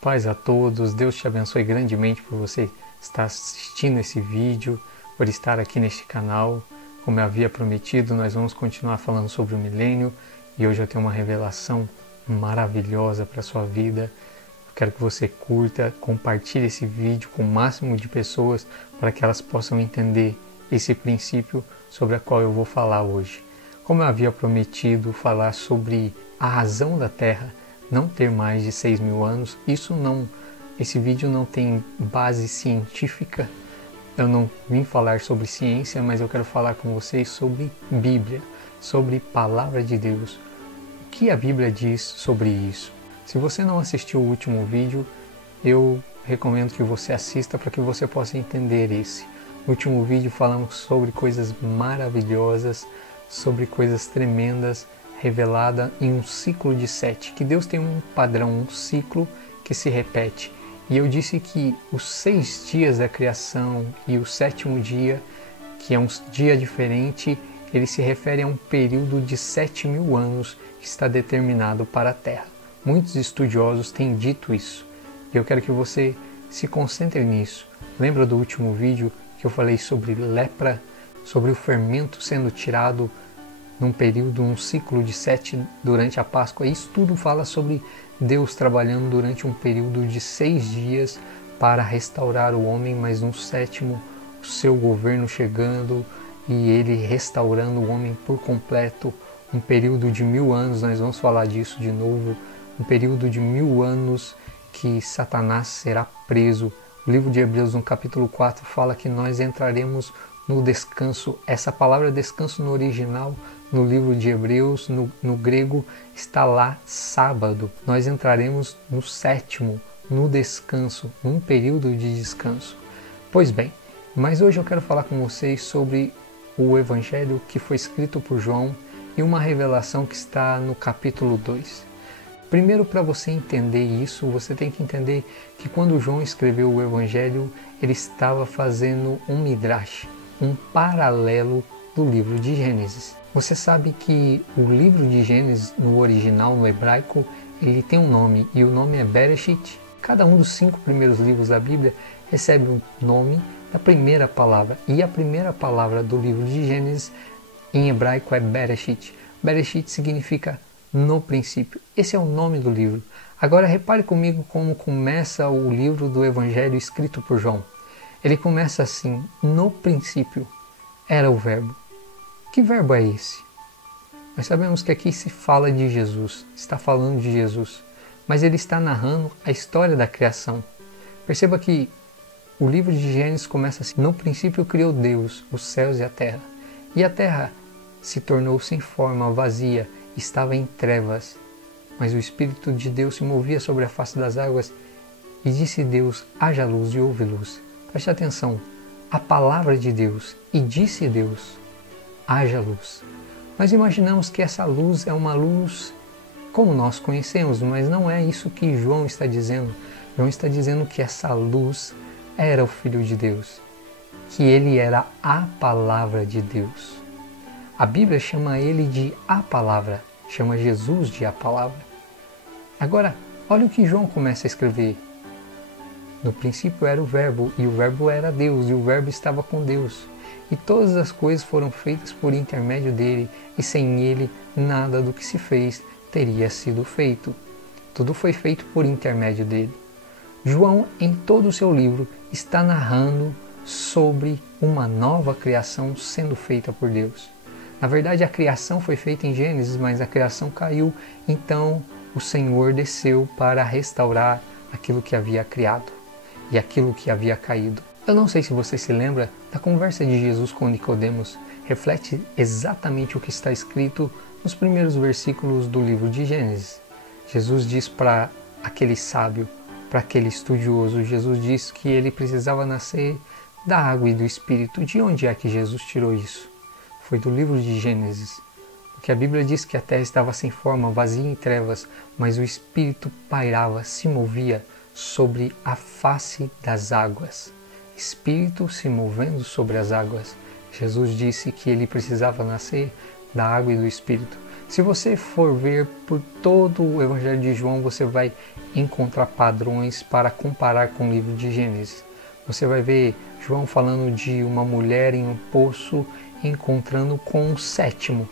Paz a todos, Deus te abençoe grandemente por você estar assistindo esse vídeo, por estar aqui neste canal. Como eu havia prometido, nós vamos continuar falando sobre o milênio e hoje eu tenho uma revelação maravilhosa para a sua vida. Eu quero que você curta, compartilhe esse vídeo com o máximo de pessoas para que elas possam entender esse princípio sobre a qual eu vou falar hoje. Como eu havia prometido falar sobre a razão da Terra não ter mais de 6.000 anos, esse vídeo não tem base científica. Eu não vim falar sobre ciência, mas eu quero falar com vocês sobre Bíblia, sobre Palavra de Deus. O que a Bíblia diz sobre isso? Se você não assistiu o último vídeo, eu recomendo que você assista para que você possa entender esse. No último vídeo falamos sobre coisas maravilhosas, sobre coisas tremendas, revelada em um ciclo de 7, que Deus tem um padrão, um ciclo que se repete. E eu disse que os 6 dias da criação e o 7º dia, que é um dia diferente, ele se refere a um período de 7.000 anos que está determinado para a Terra. Muitos estudiosos têm dito isso. E eu quero que você se concentre nisso. Lembra do último vídeo que eu falei sobre lepra, sobre o fermento sendo tirado num período, um ciclo de 7 durante a Páscoa? Isso tudo fala sobre Deus trabalhando durante um período de 6 dias para restaurar o homem, mas no 7º o seu governo chegando e ele restaurando o homem por completo. Um período de 1.000 anos, nós vamos falar disso de novo, um período de 1.000 anos que Satanás será preso. O livro de Hebreus, no capítulo 4, fala que nós entraremos no descanso. Essa palavra descanso no original, no livro de Hebreus, no grego, está lá sábado. Nós entraremos no 7º, no descanso, num período de descanso. Pois bem, mas hoje eu quero falar com vocês sobre o Evangelho que foi escrito por João e uma revelação que está no capítulo 2. Primeiro, para você entender isso, você tem que entender que quando João escreveu o Evangelho, ele estava fazendo um midrash, um paralelo do livro de Gênesis. Você sabe que o livro de Gênesis, no original, no hebraico, ele tem um nome, e o nome é Bereshit. Cada um dos 5 primeiros livros da Bíblia recebe o nome da primeira palavra, e a primeira palavra do livro de Gênesis, em hebraico, é Bereshit. Bereshit significa no princípio. Esse é o nome do livro. Agora repare comigo como começa o livro do Evangelho escrito por João. Ele começa assim: no princípio era o verbo. Que verbo é esse? Nós sabemos que aqui se fala de Jesus, está falando de Jesus, mas ele está narrando a história da criação. Perceba que o livro de Gênesis começa assim: no princípio criou Deus os céus e a terra. E a terra se tornou sem forma, vazia, estava em trevas, mas o Espírito de Deus se movia sobre a face das águas, e disse Deus: haja luz, e houve luz. Preste atenção, a palavra de Deus, e disse Deus: haja luz. Nós imaginamos que essa luz é uma luz como nós conhecemos, mas não é isso que João está dizendo. João está dizendo que essa luz era o Filho de Deus, que ele era a palavra de Deus. A Bíblia chama ele de a palavra, chama Jesus de a palavra. Agora, olha o que João começa a escrever. No princípio era o verbo, e o verbo era Deus, e o verbo estava com Deus. E todas as coisas foram feitas por intermédio dele, e sem ele nada do que se fez teria sido feito. Tudo foi feito por intermédio dele. João, em todo o seu livro, está narrando sobre uma nova criação sendo feita por Deus. Na verdade, a criação foi feita em Gênesis, mas a criação caiu, então o Senhor desceu para restaurar aquilo que havia criado e aquilo que havia caído. Eu não sei se você se lembra da conversa de Jesus com Nicodemos, reflete exatamente o que está escrito nos primeiros versículos do livro de Gênesis. Jesus diz para aquele sábio, para aquele estudioso, Jesus diz que ele precisava nascer da água e do Espírito. De onde é que Jesus tirou isso? Foi do livro de Gênesis, porque a Bíblia diz que a terra estava sem forma, vazia em trevas, mas o Espírito pairava, se movia sobre a face das águas. Espírito se movendo sobre as águas. Jesus disse que ele precisava nascer da água e do Espírito. Se você for ver por todo o Evangelho de João, você vai encontrar padrões para comparar com o livro de Gênesis. Você vai ver João falando de uma mulher em um poço encontrando com um sétimo.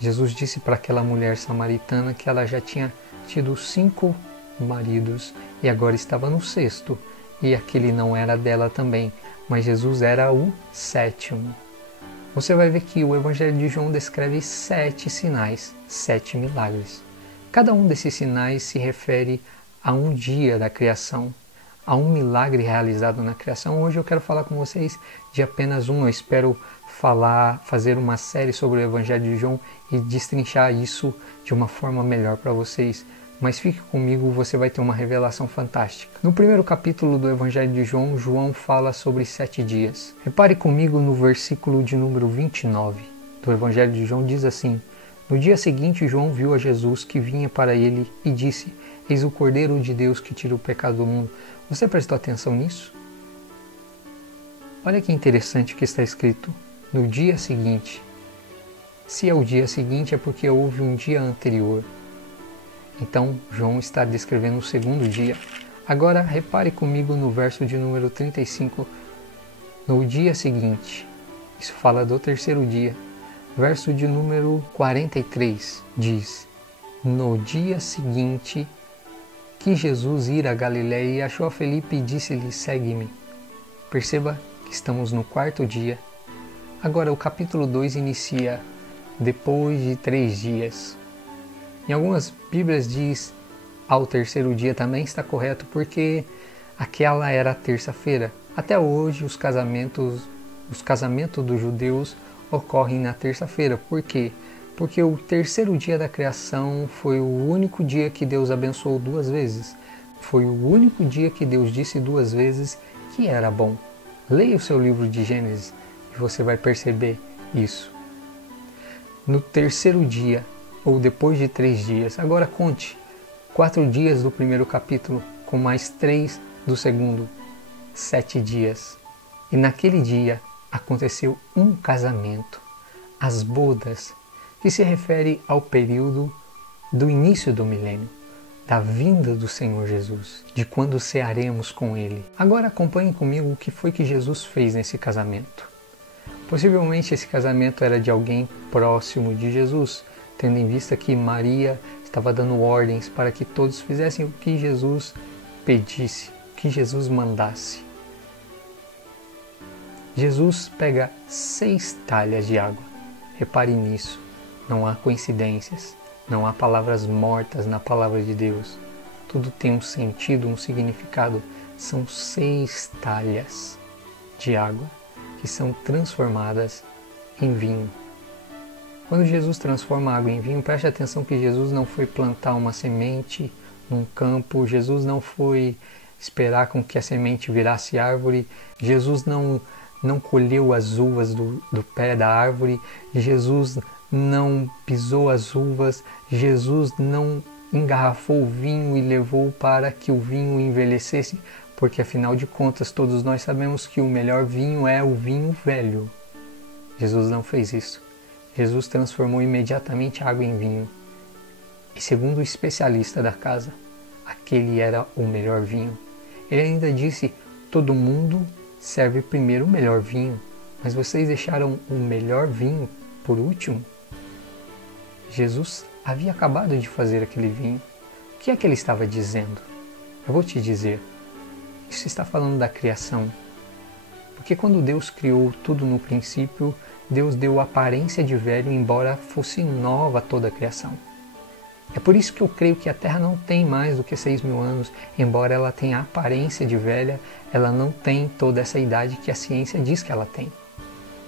Jesus disse para aquela mulher samaritana que ela já tinha tido 5 maridos e agora estava no 6º. E aquele não era dela também, mas Jesus era o 7º. Você vai ver que o Evangelho de João descreve 7 sinais, 7 milagres. Cada um desses sinais se refere a um dia da criação, a um milagre realizado na criação. Hoje eu quero falar com vocês de apenas um. Eu espero fazer uma série sobre o Evangelho de João e destrinchar isso de uma forma melhor para vocês. Mas fique comigo, você vai ter uma revelação fantástica. No primeiro capítulo do Evangelho de João, João fala sobre 7 dias. Repare comigo no versículo de número 29 do Evangelho de João, diz assim: No dia seguinte, João viu a Jesus que vinha para ele e disse: Eis o Cordeiro de Deus que tira o pecado do mundo. Você prestou atenção nisso? Olha que interessante que está escrito, no dia seguinte. Se é o dia seguinte, é porque houve um dia anterior. Então, João está descrevendo o segundo dia. Agora, repare comigo no verso de número 35. No dia seguinte. Isso fala do terceiro dia. Verso de número 43 diz: No dia seguinte que Jesus ir a Galiléia e achou a Felipe e disse-lhe: Segue-me. Perceba que estamos no 4º dia. Agora, o capítulo 2 inicia depois de 3 dias. Em algumas Bíblias diz ao terceiro dia, também está correto, porque aquela era a terça-feira. Até hoje os casamentos dos judeus ocorrem na terça-feira. Por quê? Porque o terceiro dia da criação foi o único dia que Deus abençoou 2 vezes. Foi o único dia que Deus disse 2 vezes que era bom. Leia o seu livro de Gênesis e você vai perceber isso. No terceiro dia, ou depois de 3 dias. Agora conte 4 dias do primeiro capítulo, com mais 3 do segundo, 7 dias. E naquele dia aconteceu um casamento, as bodas, que se refere ao período do início do milênio, da vinda do Senhor Jesus, de quando cearemos com Ele. Agora acompanhe comigo o que foi que Jesus fez nesse casamento. Possivelmente esse casamento era de alguém próximo de Jesus, tendo em vista que Maria estava dando ordens para que todos fizessem o que Jesus pedisse, o que Jesus mandasse. Jesus pega 6 talhas de água. Repare nisso, não há coincidências, não há palavras mortas na palavra de Deus. Tudo tem um sentido, um significado. São 6 talhas de água que são transformadas em vinho. Quando Jesus transforma a água em vinho, preste atenção que Jesus não foi plantar uma semente num campo, Jesus não foi esperar com que a semente virasse árvore, Jesus não colheu as uvas do pé da árvore, Jesus não pisou as uvas, Jesus não engarrafou o vinho e levou para que o vinho envelhecesse, porque afinal de contas todos nós sabemos que o melhor vinho é o vinho velho. Jesus não fez isso. Jesus transformou imediatamente a água em vinho. E segundo o especialista da casa, aquele era o melhor vinho. Ele ainda disse: todo mundo serve primeiro o melhor vinho, mas vocês deixaram o melhor vinho por último? Jesus havia acabado de fazer aquele vinho. O que é que ele estava dizendo? Eu vou te dizer. Isso está falando da criação. Porque quando Deus criou tudo no princípio, Deus deu aparência de velho, embora fosse nova toda a criação. É por isso que eu creio que a Terra não tem mais do que 6.000 anos, embora ela tenha aparência de velha, ela não tem toda essa idade que a ciência diz que ela tem.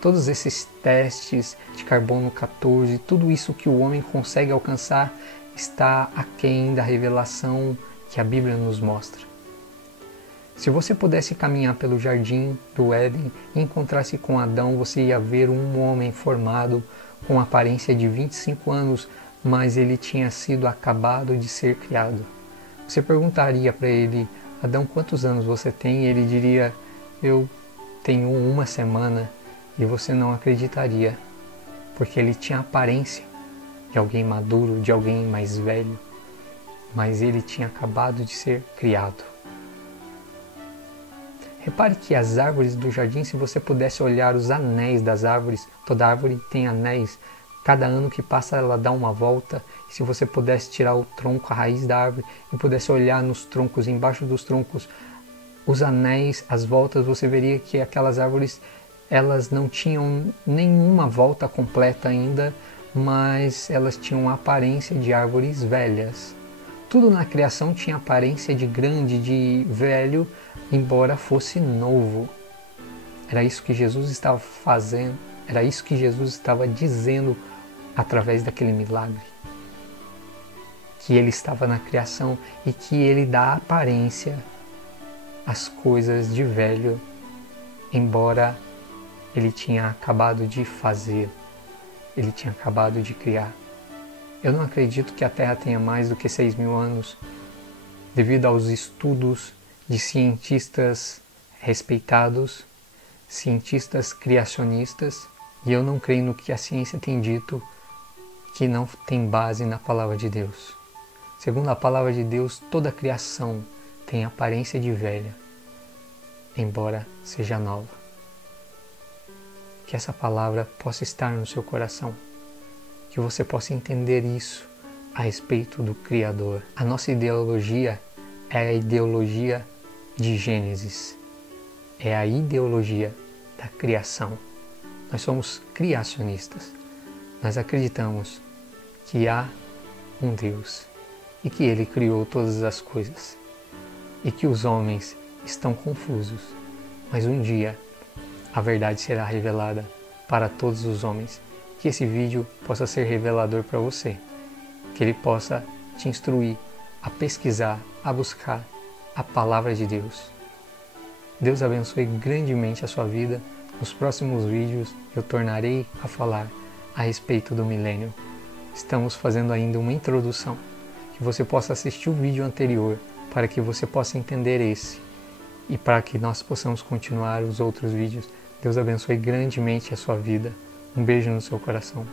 Todos esses testes de carbono 14, tudo isso que o homem consegue alcançar está aquém da revelação que a Bíblia nos mostra. Se você pudesse caminhar pelo jardim do Éden e encontrasse com Adão, você ia ver um homem formado com aparência de 25 anos, mas ele tinha sido acabado de ser criado. Você perguntaria para ele: Adão, quantos anos você tem? E ele diria: eu tenho 1 semana. E você não acreditaria, porque ele tinha aparência de alguém maduro, de alguém mais velho, mas ele tinha acabado de ser criado. Repare que as árvores do jardim, se você pudesse olhar os anéis das árvores, toda árvore tem anéis, cada ano que passa ela dá uma volta, e se você pudesse tirar o tronco, a raiz da árvore, e pudesse olhar nos troncos, embaixo dos troncos, os anéis, as voltas, você veria que aquelas árvores, elas não tinham nenhuma volta completa ainda, mas elas tinham a aparência de árvores velhas. Tudo na criação tinha aparência de grande, de velho, embora fosse novo. Era isso que Jesus estava fazendo, era isso que Jesus estava dizendo através daquele milagre. Que ele estava na criação e que ele dá aparência às coisas de velho, embora ele tinha acabado de fazer, ele tinha acabado de criar. Eu não acredito que a Terra tenha mais do que 6.000 anos, devido aos estudos de cientistas respeitados, cientistas criacionistas, e eu não creio no que a ciência tem dito que não tem base na palavra de Deus. Segundo a palavra de Deus, toda a criação tem aparência de velha, embora seja nova. Que essa palavra possa estar no seu coração, que você possa entender isso a respeito do Criador. A nossa ideologia é a ideologia de Gênesis, é a ideologia da criação. Nós somos criacionistas, nós acreditamos que há um Deus e que Ele criou todas as coisas e que os homens estão confusos, mas um dia a verdade será revelada para todos os homens. Que esse vídeo possa ser revelador para você, que ele possa te instruir a pesquisar, a buscar a palavra de Deus. Deus abençoe grandemente a sua vida. Nos próximos vídeos eu tornarei a falar a respeito do milênio. Estamos fazendo ainda uma introdução, que você possa assistir o vídeo anterior para que você possa entender esse e para que nós possamos continuar os outros vídeos. Deus abençoe grandemente a sua vida. Um beijo no seu coração.